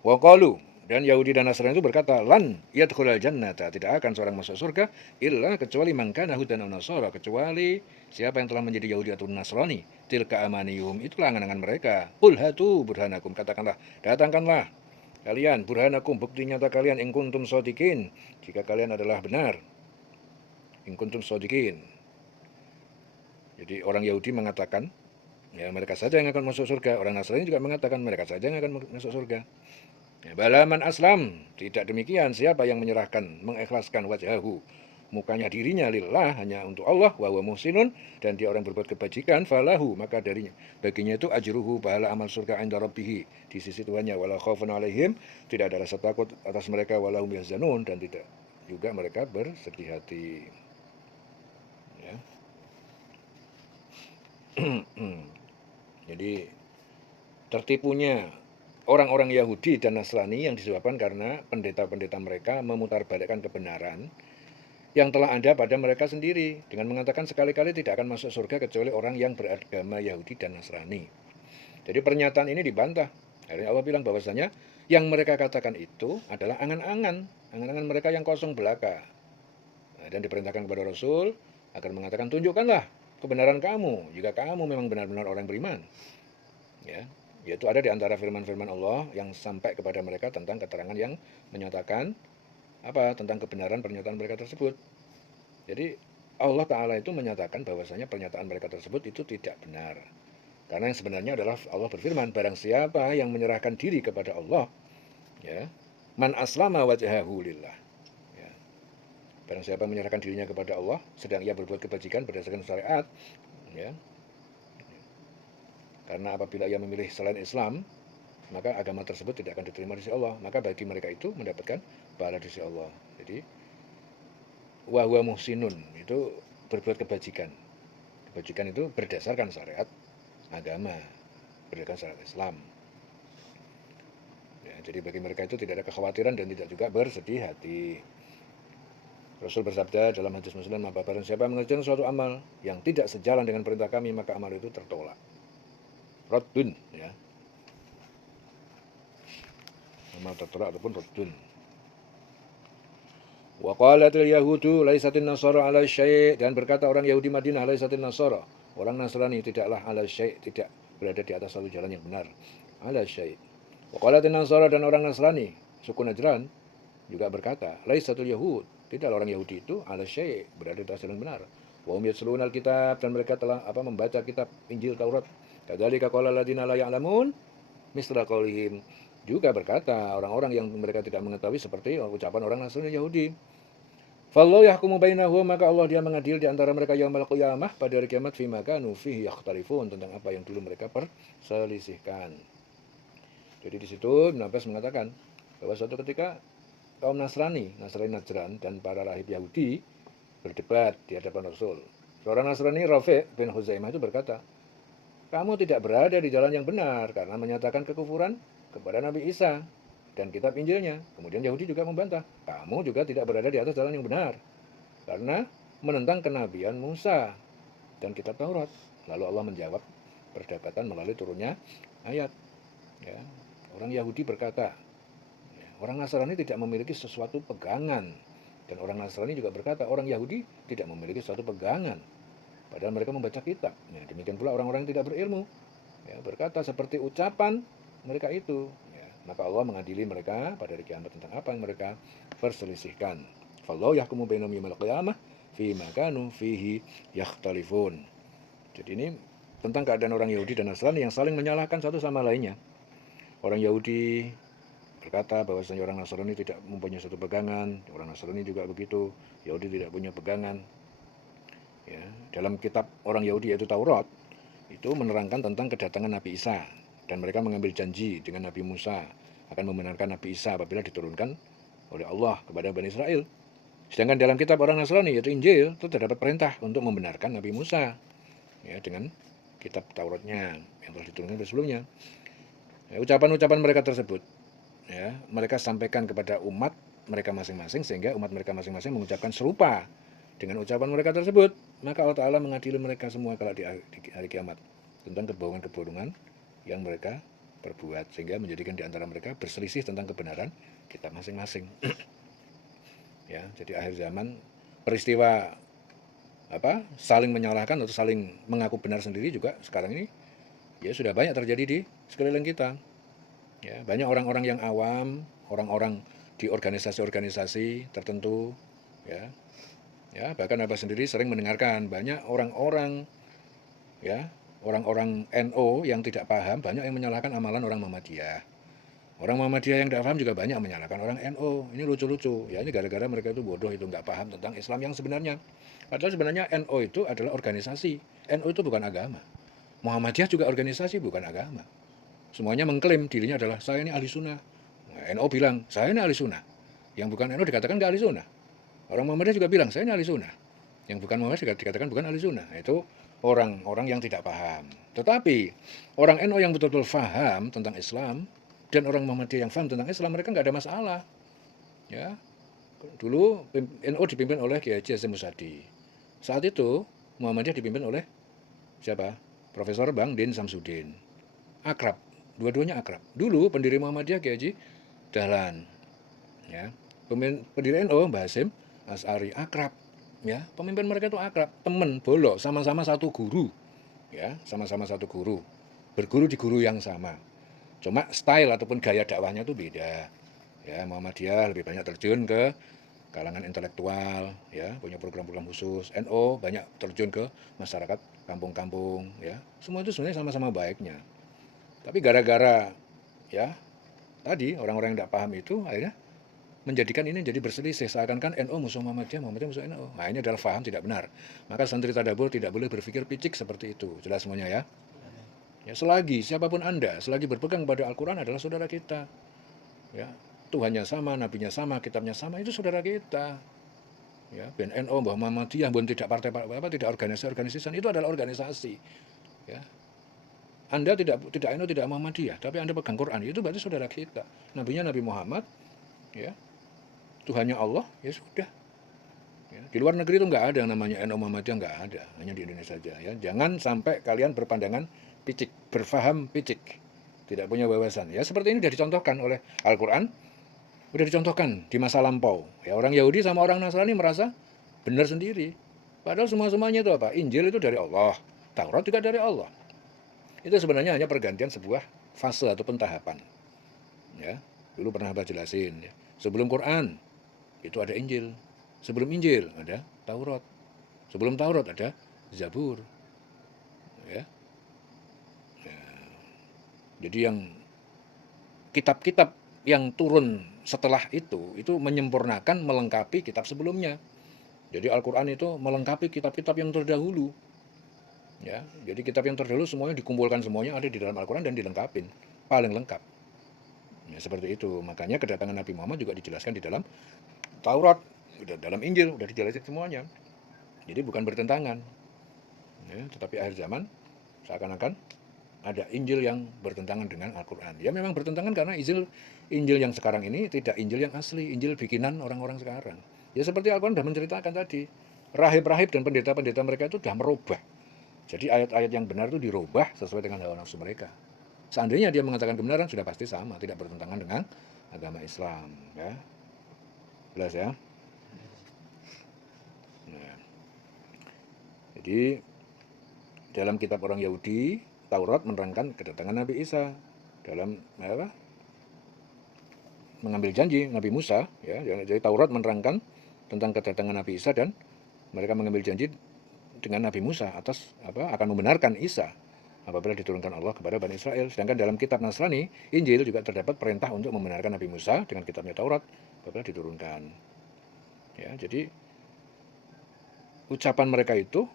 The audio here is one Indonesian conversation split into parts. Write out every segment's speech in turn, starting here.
Wa qalu, dan Yahudi dan Nasrani itu berkata, lan yadkhulal jannata, tidak akan seorang masuk surga illa kecuali man kana hudan aw nasara, kecuali siapa yang telah menjadi Yahudi atau Nasrani. Tilka amaniyum, itulah angan-angan mereka. Qul hatu burhanakum, katakanlah, datangkanlah kalian burhanakum, bukti nyata kalian, in kuntum shodiqin, jika kalian adalah benar. In kuntum shodiqin. Jadi orang Yahudi mengatakan, ya mereka saja yang akan masuk surga. Orang Nasrani juga mengatakan mereka saja yang akan masuk surga. Ya, balaman aslam, tidak demikian. Siapa yang menyerahkan, mengikhlaskan wajhahu, mukanya dirinya lillah, hanya untuk Allah, wa huwa muhsinun, dan dia orang berbuat kebajikan, falahu, maka darinya baginya itu ajruhu, pahala amal surga inda rabbih, di sisi Tuhannya, wala khaufun alaihim, tidak ada rasa takut atas mereka, wala hum yahzanun, dan tidak juga mereka bersedih hati. Ya. Jadi tertipunya orang-orang Yahudi dan Nasrani yang disebabkan karena pendeta-pendeta mereka memutarbalikkan kebenaran yang telah ada pada mereka sendiri dengan mengatakan sekali-kali tidak akan masuk surga kecuali orang yang beragama Yahudi dan Nasrani. Jadi pernyataan ini dibantah. Akhirnya Allah bilang bahwasanya yang mereka katakan itu adalah angan-angan mereka yang kosong belaka. Dan diperintahkan kepada Rasul agar mengatakan, tunjukkanlah kebenaran kamu jika kamu memang benar-benar orang beriman. Ya, yaitu ada di antara firman-firman Allah yang sampai kepada mereka tentang keterangan yang menyatakan tentang kebenaran pernyataan mereka tersebut. Jadi Allah Ta'ala itu menyatakan bahwasanya pernyataan mereka tersebut itu tidak benar. Karena yang sebenarnya adalah Allah berfirman, barang siapa yang menyerahkan diri kepada Allah, ya, man aslama wajhahu lillah. Ya. Barang siapa menyerahkan dirinya kepada Allah, sedang ia berbuat kebajikan berdasarkan syariat, ya. Karena apabila ia memilih selain Islam, maka agama tersebut tidak akan diterima di sisi Allah. Maka bagi mereka itu mendapatkan pahala di sisi Allah. Jadi wa huwa muhsinun, itu berbuat kebajikan. Kebajikan itu berdasarkan syariat agama, berdasarkan syariat Islam. Ya, jadi bagi mereka itu tidak ada kekhawatiran dan tidak juga bersedih hati. Rasul bersabda dalam hadis Muslim, maka barang siapa mengerjakan suatu amal yang tidak sejalan dengan perintah kami, maka amal itu tertolak. Raddun, ya. Amal tertolak ataupun raddun. Wa qalatil yahudu laisatin nasara ala syai', dan berkata orang Yahudi Madinah, laisatin nasara, orang Nasrani tidaklah ala syai', tidak berada di atas satu jalan yang benar. Ala syai'. Wa qalatin nasara, dan orang Nasrani suku Najran juga berkata, laisatul yahud, tidaklah orang Yahudi itu ala syai', berada di atas jalan benar. Wa hum yatluna alkitab, dan mereka telah membaca kitab Injil Taurat. Kadzalika qala alladziina la ya'lamun misla qaulihim, juga berkata orang-orang yang mereka tidak mengetahui seperti ucapan orang Nasrani Yahudi. Fallahu yahkumu bainahum, maka Allah dia mengadil di antara mereka yaumul qiyamah, pada hari kiamat, fima kanu fihi yakhtalifun, tentang apa yang dulu mereka perselisihkan. Jadi di situ Ibnu Abbas mengatakan bahwa suatu ketika kaum Nasrani Najran dan para rahib Yahudi berdebat di hadapan Rasul. Seorang Nasrani, Rafi' bin Huzaimah, itu berkata, kamu tidak berada di jalan yang benar karena menyatakan kekufuran kepada Nabi Isa dan kitab Injilnya. Kemudian Yahudi juga membantah, kamu juga tidak berada di atas jalan yang benar karena menentang kenabian Musa dan kitab Taurat. Lalu Allah menjawab perdebatan melalui turunnya ayat. Ya. Orang Yahudi berkata, ya, orang Nasrani tidak memiliki sesuatu pegangan, dan orang Nasrani juga berkata orang Yahudi tidak memiliki sesuatu pegangan, padahal mereka membaca kitab. Ya, demikian pula orang-orang yang tidak berilmu, ya, berkata seperti ucapan mereka itu. Ya, maka Allah mengadili mereka pada hari kiamat tentang apa yang mereka perselisihkan. Fallahu yahkumu bainahum yaumil qiyamah fima kanu fihi yakhtalifun. Jadi ini tentang keadaan orang Yahudi dan Nasrani yang saling menyalahkan satu sama lainnya. Orang Yahudi berkata bahwasanya orang Nasrani tidak mempunyai satu pegangan, orang Nasrani juga begitu, Yahudi tidak punya pegangan. Ya, dalam kitab orang Yahudi yaitu Taurat, itu menerangkan tentang kedatangan Nabi Isa, dan mereka mengambil janji dengan Nabi Musa akan membenarkan Nabi Isa apabila diturunkan oleh Allah kepada Bani Israel. Sedangkan dalam kitab orang Nasrani yaitu Injil, itu terdapat perintah untuk membenarkan Nabi Musa, ya, dengan kitab Tauratnya yang telah diturunkan sebelumnya. Ya, ucapan-ucapan mereka tersebut, ya, mereka sampaikan kepada umat mereka masing-masing, sehingga umat mereka masing-masing mengucapkan serupa dengan ucapan mereka tersebut. Maka Allah Ta'ala mengadili mereka semua kalau di hari kiamat tentang kebohongan-kebohongan yang mereka perbuat, sehingga menjadikan di antara mereka berselisih tentang kebenaran kitab masing-masing. Ya, jadi akhir zaman peristiwa saling menyalahkan atau saling mengaku benar sendiri juga sekarang ini ya sudah banyak terjadi di sekeliling kita. Ya, banyak orang-orang yang awam, orang-orang di organisasi-organisasi tertentu, ya, bahkan Abah sendiri sering mendengarkan banyak orang-orang, ya, orang-orang NO yang tidak paham, banyak yang menyalahkan amalan orang Muhammadiyah. Orang Muhammadiyah yang tidak paham juga banyak menyalahkan orang NO. Ini lucu-lucu, ya, ini gara-gara mereka itu bodoh, itu nggak paham tentang Islam yang sebenarnya. Padahal sebenarnya NO itu adalah organisasi. NO itu bukan agama. Muhammadiyah juga organisasi, bukan agama. Semuanya mengklaim dirinya adalah saya ini ahli sunnah. Nah, NO bilang saya ini ahli sunnah. Yang bukan NO dikatakan nggak ahli sunnah. Orang Muhammadiyah juga bilang saya ini ahli sunnah. Yang bukan Muhammadiyah dikatakan bukan ahli sunnah. Itu orang-orang yang tidak paham. Tetapi orang NO yang betul-betul paham tentang Islam dan orang Muhammadiyah yang paham tentang Islam, mereka nggak ada masalah. Ya, dulu NO dipimpin oleh Kiai Haji Hasyim Musadi. Saat itu Muhammadiyah dipimpin oleh siapa? Profesor Bang Din Samsudin. Akrab. Dua-duanya akrab. Dulu pendiri Muhammadiyah Kiai Haji Dahlan, ya. Pendiri NO Mbah Hasyim As'ari akrab, ya. Pemimpin mereka itu akrab, teman, bolok, sama-sama satu guru, ya, sama-sama satu guru, berguru di guru yang sama. Cuma style ataupun gaya dakwahnya itu beda. Ya, Muhammadiyah lebih banyak terjun ke kalangan intelektual, ya, punya program-program khusus. NO banyak terjun ke masyarakat kampung-kampung, ya. Semua itu sebenarnya sama-sama baiknya. Tapi gara-gara ya tadi orang-orang yang tidak paham itu akhirnya menjadikan ini jadi berselisih, seakan-akan NO musuh Muhammadiyah, Muhammadiyah musuh NO. Nah, ini adalah paham tidak benar. Maka santri tadabbur tidak boleh berpikir picik seperti itu. Jelas semuanya ya. Ya, selagi siapapun Anda, selagi berpegang pada Al-Quran adalah saudara kita. Ya, Tuhannya sama, nabinya sama, kitabnya sama, itu saudara kita. Ya, ben NO, Mbah Muhammadiyah, pun tidak partai tidak organisasi, itu adalah organisasi. Ya, Anda tidak NU, tidak Muhammadiyah, tapi Anda pegang Quran, itu berarti saudara kita. Nabinya Nabi Muhammad, ya, Tuhannya Allah, ya sudah. Ya, di luar negeri itu nggak ada yang namanya NU Muhammadiyah, nggak ada, hanya di Indonesia saja. Ya, jangan sampai kalian berpandangan picik, berfaham picik, tidak punya wawasan. Ya, seperti ini sudah dicontohkan oleh Al-Quran, sudah dicontohkan di masa lampau. Ya, orang Yahudi sama orang Nasrani merasa benar sendiri. Padahal semua-semuanya itu apa? Injil itu dari Allah, Taurat juga dari Allah. Itu sebenarnya hanya pergantian sebuah fase ataupun tahapan. Ya, dulu pernah Abah jelasin. Ya. Sebelum Quran itu ada Injil. Sebelum Injil ada Taurat. Sebelum Taurat ada Zabur. Ya. Ya. Jadi yang kitab-kitab yang turun setelah itu menyempurnakan, melengkapi kitab sebelumnya. Jadi Al-Quran itu melengkapi kitab-kitab yang terdahulu. Ya, jadi kitab yang terdahulu semuanya dikumpulkan, semuanya ada di dalam Al-Quran dan dilengkapin, paling lengkap. Ya, seperti itu. Makanya kedatangan Nabi Muhammad juga dijelaskan di dalam Taurat, dalam Injil, sudah dijelaskan semuanya. Jadi bukan bertentangan. Ya, tetapi akhir zaman seakan-akan ada Injil yang bertentangan dengan Al-Quran. Ya memang bertentangan karena Injil yang sekarang ini tidak Injil yang asli, Injil bikinan orang-orang sekarang. Ya seperti Al-Quran sudah menceritakan tadi, rahib-rahib dan pendeta-pendeta mereka itu sudah merubah. Jadi ayat-ayat yang benar itu dirubah sesuai dengan hawa nafsu mereka. Seandainya dia mengatakan kebenaran sudah pasti sama, tidak bertentangan dengan agama Islam. Ya, jelas ya. Nah, jadi dalam kitab orang Yahudi, Taurat menerangkan kedatangan Nabi Isa dalam mengambil janji Nabi Musa. Ya, jadi Taurat menerangkan tentang kedatangan Nabi Isa dan mereka mengambil janji dengan Nabi Musa atas akan membenarkan Isa apabila diturunkan Allah kepada Bani Israel. Sedangkan dalam kitab Nasrani, Injil juga terdapat perintah untuk membenarkan Nabi Musa dengan kitabnya Taurat apabila diturunkan. Ya, jadi ucapan mereka itu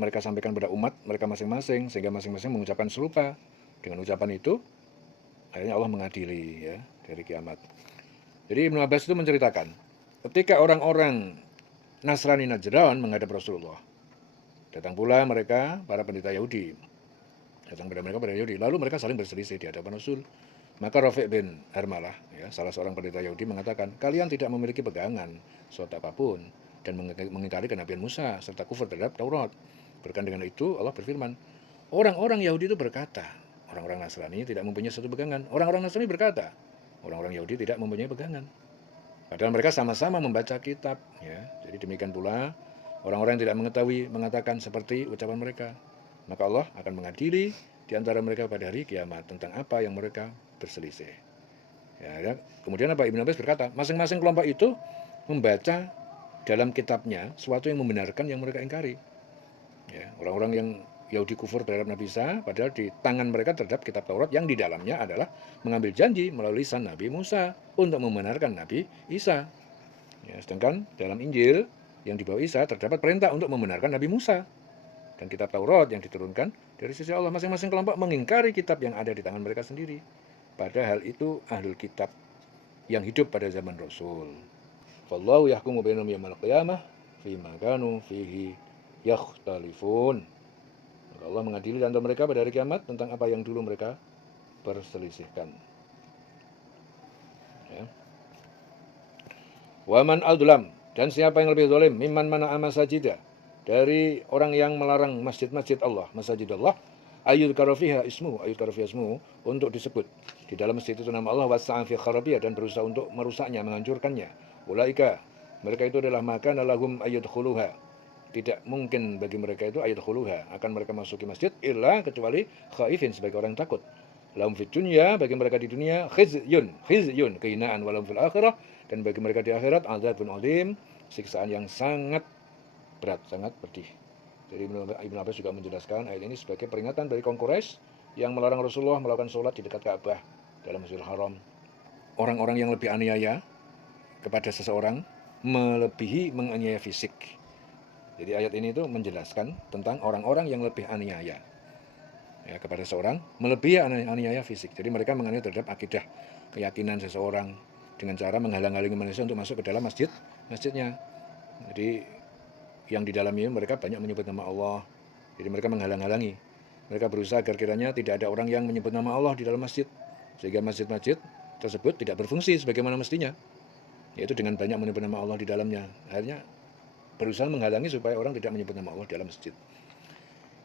mereka sampaikan pada umat mereka masing-masing, sehingga masing-masing mengucapkan serupa. Dengan ucapan itu akhirnya Allah mengadili ya dari kiamat. Jadi Ibnu Abbas itu menceritakan ketika orang-orang Nasrani Najran menghadap Rasulullah, datang pula mereka, para pendeta Yahudi. Datang pada mereka pada Yahudi. Lalu mereka saling berselisih di hadapan Rasul. Maka Rafi' bin Harmalah, ya, salah seorang pendeta Yahudi mengatakan, kalian tidak memiliki pegangan suatu apapun dan mengingkari kenabian Musa serta kufur terhadap Taurat. Berkaitan dengan itu Allah berfirman, orang-orang Yahudi itu berkata, Orang-orang Nasrani tidak mempunyai satu pegangan. Orang-orang Nasrani berkata, orang-orang Yahudi tidak mempunyai pegangan. Padahal mereka sama-sama membaca kitab. Ya. Jadi demikian pula orang-orang yang tidak mengetahui mengatakan seperti ucapan mereka. Maka Allah akan mengadili di antara mereka pada hari kiamat tentang apa yang mereka berselisih. Ya. Kemudian apa Ibnu Abbas berkata, masing-masing kelompok itu membaca dalam kitabnya sesuatu yang membenarkan yang mereka ingkari. Ya. Orang-orang yang Yahudi kufur terhadap Nabi Isa, padahal di tangan mereka terhadap kitab Taurat yang di dalamnya adalah mengambil janji melalui lisan Nabi Musa untuk membenarkan Nabi Isa. Ya, sedangkan dalam Injil yang dibawa Isa terdapat perintah untuk membenarkan Nabi Musa. Dan kitab Taurat yang diturunkan dari sisi Allah, masing-masing kelompok mengingkari kitab yang ada di tangan mereka sendiri. Padahal itu ahlul kitab yang hidup pada zaman Rasul. Wallahu yahkumu bainahum yaumil qiyamah fima kanu fihi yakhtalifun. Allah mengadili di antara mereka pada hari kiamat tentang apa yang dulu mereka perselisihkan. Ya. Waman al-dulam, dan siapa yang lebih zalim mimman mana'a masajida, dari orang yang melarang masjid-masjid Allah, masjid Allah, ayudkara fiha ismu, untuk disebut di dalam masjid itu nama Allah, wasa'a fi kharabiyah, dan berusaha untuk merusaknya, menghancurkannya. Ulaika, mereka itu adalah makana lahum ayudkhuluha, tidak mungkin bagi mereka itu ayudkhuluha, akan mereka masuki masjid illa kecuali khaifin, sebagai orang takut. Lahum fid dunya, bagi mereka di dunia khizyun, kehinaan, walau fil akhirah, dan bagi mereka di akhirat adzabun adzim, siksaan yang sangat berat, sangat pedih. Jadi Ibnu Abbas juga menjelaskan ayat ini sebagai peringatan dari kaum Quraisy yang melarang Rasulullah melakukan sholat di dekat Ka'bah dalam Masjidil Haram. Orang-orang yang lebih aniaya kepada seseorang melebihi menganiaya fisik. Jadi ayat ini itu menjelaskan tentang orang-orang yang lebih aniaya ya, kepada seseorang melebihi aniaya fisik. Jadi mereka menganiaya terhadap akidah, keyakinan seseorang dengan cara menghalang-halangi manusia untuk masuk ke dalam masjidnya. Jadi yang di dalamnya mereka banyak menyebut nama Allah. Jadi mereka menghalang-halangi. Mereka berusaha agar kiranya tidak ada orang yang menyebut nama Allah di dalam masjid, sehingga masjid-masjid tersebut tidak berfungsi sebagaimana mestinya, yaitu dengan banyak menyebut nama Allah di dalamnya. Akhirnya berusaha menghalangi supaya orang tidak menyebut nama Allah di dalam masjid.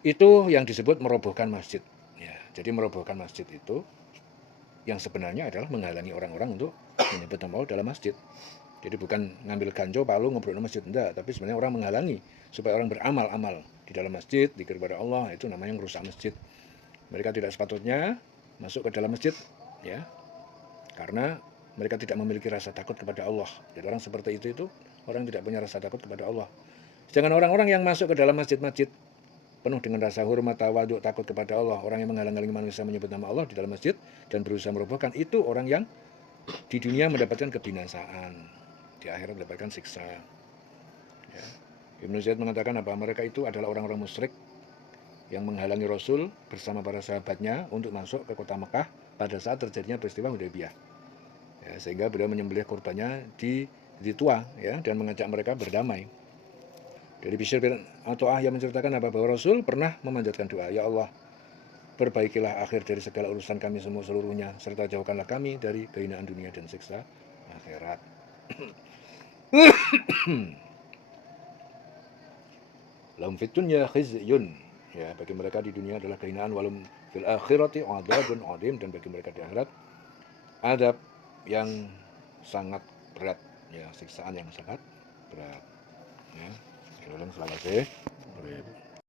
Itu yang disebut merobohkan masjid. Ya, jadi merobohkan masjid itu yang sebenarnya adalah menghalangi orang-orang untuk menyebut nama Allah dalam masjid. Jadi bukan ngambil ganjo, palu, ngobrol di masjid, enggak. Tapi sebenarnya orang menghalangi supaya orang beramal-amal di dalam masjid, dzikir kepada Allah, itu namanya merusak masjid. Mereka tidak sepatutnya masuk ke dalam masjid, ya, karena mereka tidak memiliki rasa takut kepada Allah. Jadi orang seperti itu orang tidak punya rasa takut kepada Allah. Sedangkan orang-orang yang masuk ke dalam masjid-masjid penuh dengan rasa hormat, tawadhu, takut kepada Allah, orang yang menghalang-halangi manusia menyebut nama Allah di dalam masjid dan berusaha merobohkan, itu orang yang di dunia mendapatkan kebinasaan, di akhirat mendapatkan siksa. Ya. Ibnu Zaid mengatakan apa? Mereka itu adalah orang-orang musyrik yang menghalangi Rasul bersama para sahabatnya untuk masuk ke kota Mekah pada saat terjadinya peristiwa Hudaybiyah. Ya, sehingga beliau menyembelih kurbannya di Tua, ya, dan mengajak mereka berdamai. Dari Bishr bin Ata'ah yang menceritakan apa? Bahwa Rasul pernah memanjatkan doa, ya Allah, perbaikilah akhir dari segala urusan kami semua seluruhnya, serta jauhkanlah kami dari kehinaan dunia dan siksa akhirat. Lahum fid dunya khizyun, ya, bagi mereka di dunia adalah kehinaan, walum fil akhirati adzabun adzim, dan bagi mereka di akhirat adab yang sangat berat, ya, siksaan yang sangat berat. Ya, ulang selawase.